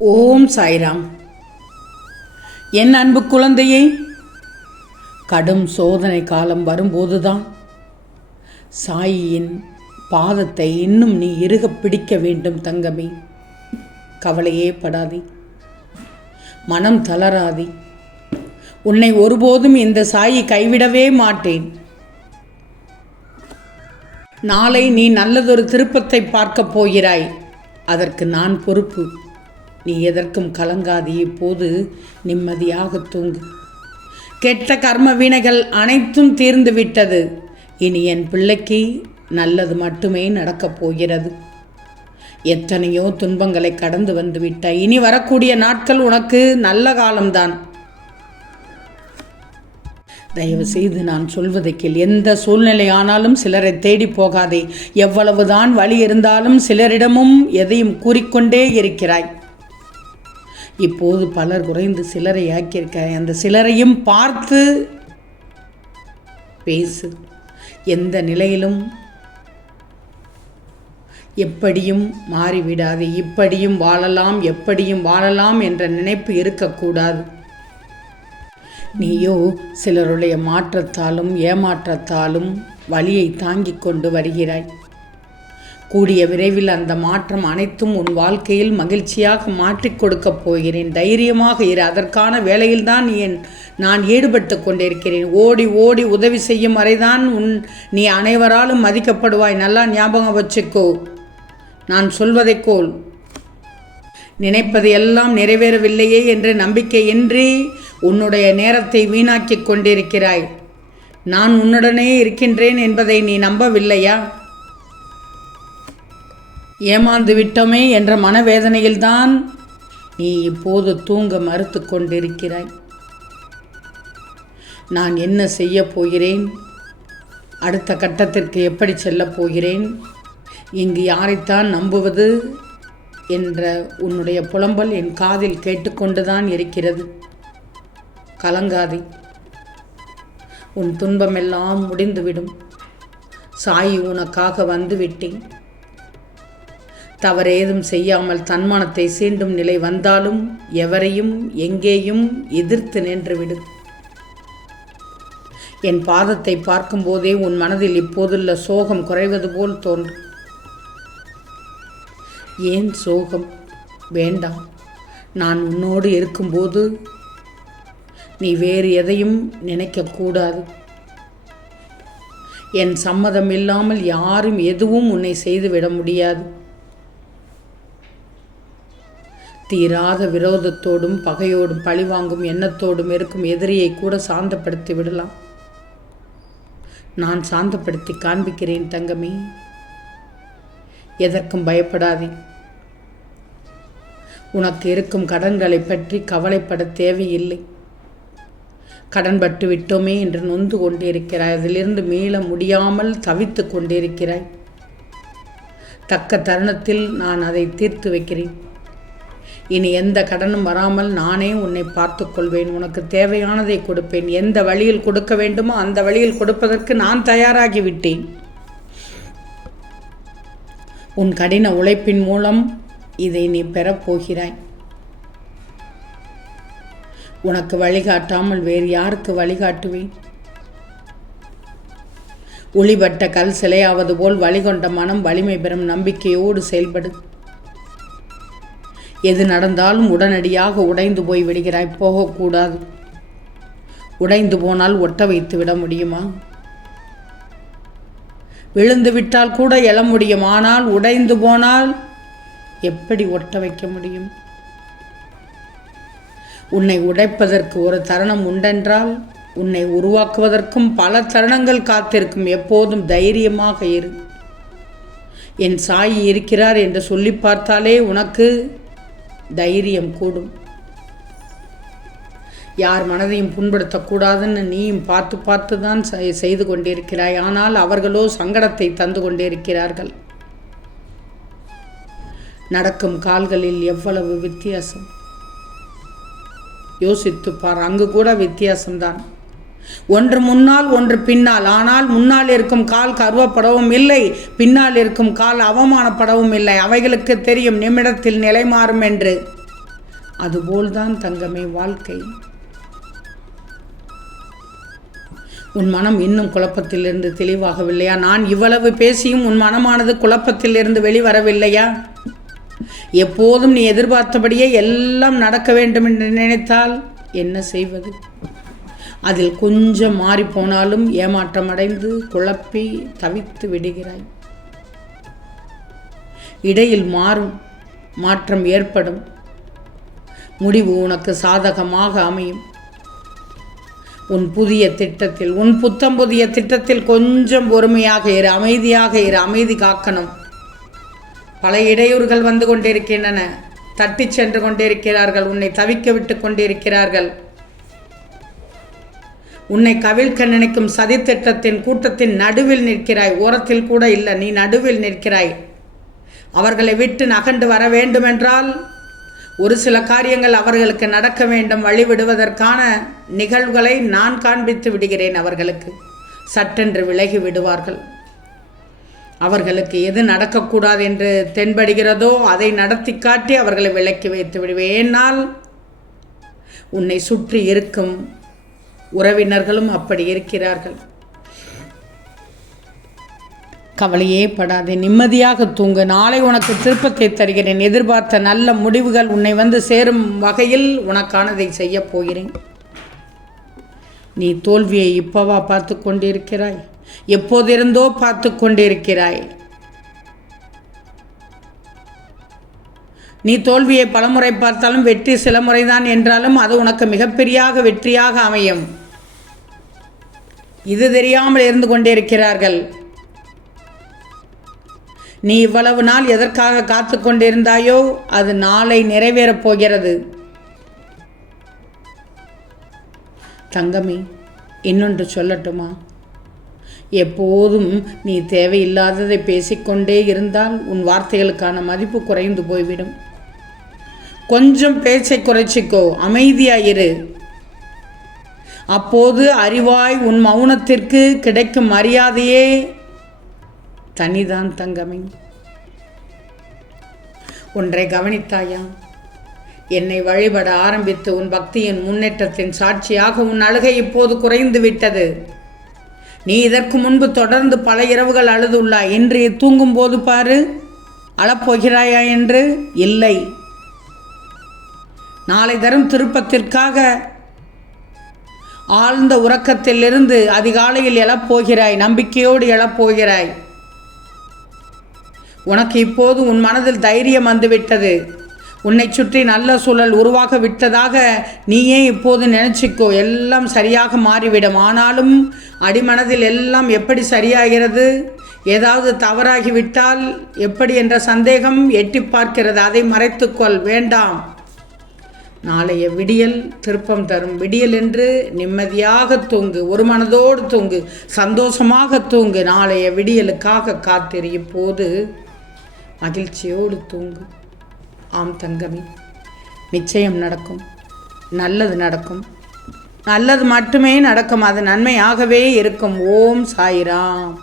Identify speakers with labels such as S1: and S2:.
S1: ஓம் சாய்ராம். என் அன்பு குழந்தையே கடும் சோதனை காலம் வரும்போதுதான் சாயியின் பாதத்தை இன்னும் நீ இறுகப் பிடிக்க வேண்டும் தங்கமே. கவலையே படாதே. மனம் தளராதே. உன்னை ஒருபோதும் இந்த சாயி கைவிடவே மாட்டேன். நாளை நீ நல்லதொரு திருப்பத்தை பார்க்கப் போகிறாய். அதற்கு நான் பொறுப்பு. நீ எதற்கும் கலங்காது இப்போது நிம்மதியாக தூங்கு. கெட்ட கர்ம வினைகள் அனைத்தும் தீர்ந்து விட்டது. இனி என் பிள்ளைக்கு நல்லது மட்டுமே நடக்கப் போகிறது. எத்தனையோ துன்பங்களை கடந்து வந்து விட்டாய் இனி வரக்கூடிய நாட்கள் உனக்கு நல்ல காலம்தான். தயவு செய்து நான் சொல்வதை கேள் எந்த சூழ்நிலை ஆனாலும் சிலரை தேடி போகாதே. எவ்வளவுதான் வழி இருந்தாலும் சிலரிடமும் எதையும் கூறிக்கொண்டே இருக்கிறாய். இப்போது பலர் குறைந்து சிலரை ஆக்கியிருக்காய். அந்த சிலரையும் பார்த்து பேசு. எந்த நிலையிலும் எப்படியும் மாறிவிடாது. இப்படியும் வாழலாம் எப்படியும் வாழலாம் என்ற நினைப்பு இருக்கக்கூடாது. நீயோ சிலருடைய மாற்றத்தாலும் ஏமாற்றத்தாலும் வலியை தாங்கிக் கொண்டு வருகிறாய். கூடிய விரைவில் அந்த மாற்றம் அனைத்தும் உன் வாழ்க்கையில் மகிழ்ச்சியாக மாற்றிக் கொடுக்கப் போகிறேன். தைரியமாக இரு. அதற்கான வேலையில்தான் என் நான் ஈடுபட்டு கொண்டிருக்கிறேன். ஓடி ஓடி உதவி செய்யும் வரைதான் உன் நீ அனைவராலும் மதிக்கப்படுவாய். நல்லா ஞாபகம் வச்சுக்கோ. நான் சொல்வதை கோல். நினைப்பது எல்லாம் நிறைவேறவில்லையே என்ற நம்பிக்கையின்றி உன்னுடைய நேரத்தை வீணாக்கிக் கொண்டிருக்கிறாய். நான் உன்னுடனே இருக்கின்றேன் என்பதை நீ நம்பவில்லையா? ஏமாந்து விட்டோமே என்ற மனவேதனையில்தான் நீ இப்போது தூங்க மறுத்து கொண்டிருக்கிறாய். நான் என்ன செய்ய போகிறேன்? அடுத்த கட்டத்திற்கு எப்படி செல்லப் போகிறேன்? இங்கு யாரைத்தான் நம்புவது? என்ற உன்னுடைய புலம்பல் என் காதில் கேட்டுக்கொண்டுதான் இருக்கிறது. கலங்காதே. உன் துன்பமெல்லாம் முடிந்துவிடும். சாயி உனக்காக வந்து விட்டேன். தவறேதும் செய்யாமல் தன்மானத்தை சீண்டும் நிலை வந்தாலும் எவரையும் எங்கேயும் எதிர்த்து நின்றுவிடும் என் பாதத்தை பார்க்கும்போதே உன் மனதில் இப்போதுள்ள சோகம் குறைவது போல் தோன்றும் ஏன் சோகம்? வேண்டாம். நான் உன்னோடு இருக்கும்போது நீ வேறு எதையும் நினைக்கக்கூடாது என் சம்மதம் இல்லாமல் யாரும் எதுவும் உன்னை செய்துவிட முடியாது. தீராத விரோதத்தோடும் பகையோடும் பழிவாங்கும் எண்ணத்தோடும் இருக்கும் எதிரியை கூட சாந்தப்படுத்தி விடலாம். நான் சாந்தப்படுத்தி காண்பிக்கிறேன் தங்கமே. எதற்கும் பயப்படாதே. உனக்கு இருக்கும் கடன்களை பற்றி கவலைப்பட தேவையில்லை. கடன் பட்டு விட்டோமே என்று நொந்து கொண்டிருக்கிறாய். அதிலிருந்து மீள முடியாமல் தவித்து கொண்டிருக்கிறாய். தக்க தருணத்தில் நான் அதை தீர்த்து வைக்கிறேன். இனி எந்த கடனும் வராமல் நானே உன்னை பார்த்து கொள்வேன் உனக்கு தேவையானதை கொடுப்பேன். எந்த வழியில் கொடுக்க வேண்டுமோ அந்த வழியில் கொடுப்பதற்கு நான் தயாராகிவிட்டேன். உன் கடின உழைப்பின் மூலம் இதை நீ பெறப்போகிறாய் உனக்கு வழிகாட்டாமல் வேறு யாருக்கு வழிகாட்டுவேன்? ஒளிபட்ட கல் சிலையாவது போல் வழிகொண்ட மனம் வலிமை பெறும் நம்பிக்கையோடு செயல்படு. எது நடந்தாலும் உடனடியாக உடைந்து போய் விடுகிறாய். போகக்கூடாது. உடைந்து போனால் ஒட்ட வைத்து விட முடியுமா? விழுந்து விட்டால் கூட எழ முடியும். ஆனால் உடைந்து போனால் எப்படி ஒட்ட வைக்க முடியும்? உன்னை உடைப்பதற்கு ஒரு தருணம் உண்டென்றால் உன்னை உருவாக்குவதற்கும் பல தருணங்கள் காத்திருக்கும். எப்போதும் தைரியமாக இரு. என் சாயி இருக்கிறார் என்று சொல்லி பார்த்தாலே உனக்கு தைரியம் கூடும். யார் மனதையும் புண்படுத்தக்கூடாதுன்னு நீயும் பார்த்து பார்த்து தான் செய்து கொண்டிருக்கிறாய். ஆனால் அவர்களோ சங்கடத்தை தந்து கொண்டிருக்கிறார்கள். நடக்கும் கால்களில் எவ்வளவு வித்தியாசம். யோசித்து பார் அங்கு கூட வித்தியாசம்தான். ஒன்று முன்னால் ஒன்று பின்னால். ஆனால் முன்னால் இருக்கும் கால் கருவப்படவும் இல்லை பின்னால் இருக்கும் கால் அவமானப்படவும் இல்லை. அவைகளுக்கு தெரியும் நிமிடத்தில் நிலை மாறும் என்று. அதுபோல்தான் தங்கமே வாழ்க்கை. உன் மனம் இன்னும் குழப்பத்திலிருந்து தெளிவாகவில்லையா? நான் இவ்வளவு பேசியும் உன் மனமானது குழப்பத்திலிருந்து வெளிவரவில்லையா? எப்போதும் நீ எதிர்பார்த்தபடியே எல்லாம் நடக்க வேண்டும் என்று நினைத்தால் என்ன செய்வது? அதில் கொஞ்சம் மாறி போனாலும் ஏமாற்றம் அடைந்து குழப்பி தவித்து விடுகிறாய். இடையில் மாறும் மாற்றம் ஏற்படும். முடிவு உனக்கு சாதகமாக அமையும். உன் புதிய திட்டத்தில் உன் புத்தம் புதிய திட்டத்தில் கொஞ்சம் பொறுமையாக இரு அமைதியாக இரு அமைதி காக்கணும். பல இடையூறுகள் வந்து கொண்டிருக்கின்றன. தட்டிச் சென்று கொண்டிருக்கிறார்கள் உன்னை தவிக்க விட்டு கொண்டிருக்கிறார்கள். உன்னை கவிழ்க்க நினைக்கும் சதித்திட்டத்தின் கூட்டத்தின் நடுவில் நிற்கிறாய். ஓரத்தில் கூட இல்லை நீ நடுவில் நிற்கிறாய். அவர்களை விட்டு நகண்டு வர வேண்டுமென்றால் ஒரு சில காரியங்கள் அவர்களுக்கு நடக்க வேண்டும். வழிவிடுவதற்கான நிகழ்வுகளை நான் காண்பித்து விடுகிறேன் அவர்களுக்கு. சட்டென்று விலகி விடுவார்கள். அவர்களுக்கு எது நடக்கக்கூடாது என்று தென்படுகிறதோ அதை நடத்தி காட்டி அவர்களை விலக்கி வைத்து விடுவேன். ஏனால் உன்னை சுற்றி இருக்கும் உறவினர்களும் அப்படி இருக்கிறார்கள். கவலையே படாதே நிம்மதியாக தூங்கு. நாளை உனக்கு திருப்பத்தை தருகிறேன். எதிர்பார்த்த நல்ல முடிவுகள் உன்னை வந்து சேரும் வகையில் உனக்கானதை செய்யப் போகிறேன். நீ தோல்வியை இப்பவா பார்த்து கொண்டிருக்கிறாய்? எப்போதிருந்தோ பார்த்து கொண்டிருக்கிறாய். நீ தோல்வியை பலமுறை பார்த்தாலும் வெற்றி சில முறைதான் என்றாலும் அது உனக்கு மிகப்பெரியாக வெற்றியாக அமையும். இது தெரியாமல் இருந்து கொண்டிருக்கிறார்கள். நீ இவ்வளவு நாள் எதற்காக காத்து கொண்டிருந்தாயோ அது நாளை நிறைவேறப் போகிறது. தங்கமே இன்னொன்று சொல்லட்டுமா? எப்போதும் நீ தேவையில்லாததை பேசிக்கொண்டே இருந்தால் உன் வார்த்தைகளுக்கான மதிப்பு குறைந்து போய்விடும். கொஞ்சம் பேச்சை குறைச்சிக்கோ அமைதியாயிரு. அப்போது அறிவாய் உன் மௌனத்திற்கு கிடைக்கும் மரியாதையே தனிதான் தங்கமே. ஒன்றை கவனித்தாயா? என்னை வழிபட ஆரம்பித்து உன் பக்தியின் முன்னேற்றத்தின் சாட்சியாக உன் அழுகை இப்போது குறைந்து விட்டது. நீ இதற்கு முன்பு தொடர்ந்து பல இரவுகள் அழுதுள்ளாய். இன்று தூங்கும் போது பாரு அழப்போகிறாயா என்று? இல்லை. நாளை தரும் திருப்பத்திற்காக ஆழ்ந்த உறக்கத்திலிருந்து அதிகாலையில் எழப்போகிறாய் நம்பிக்கையோடு எழப்போகிறாய். உனக்கு இப்போது உன் மனதில் தைரியம் வந்துவிட்டது. உன்னை சுற்றி நல்ல சூழல் உருவாக விட்டதாக நீயே இப்போது நினைச்சிக்கோ எல்லாம் சரியாக மாறிவிடும். ஆனாலும் அடிமனதில் எல்லாம் எப்படி சரியாகிறது? ஏதாவது தவறாகிவிட்டால் எப்படி என்ற சந்தேகம் எட்டி பார்க்கிறது. அதை மறைத்துக்கொள் வேண்டாம். நாளைய விடியல் திருப்பம் தரும். விடியல் என்று நிம்மதியாக தூங்கு ஒரு மனதோடு தூங்கு சந்தோஷமாக தூங்கு. நாளைய விடியலுக்காக காத்திரு இப்போது மகிழ்ச்சியோடு தூங்கு. ஆம் தங்கமி நிச்சயம் நடக்கும். நல்லது நடக்கும். நல்லது மட்டுமே நடக்கும். அது நன்மையாகவே இருக்கும். ஓம் சாயிராம்.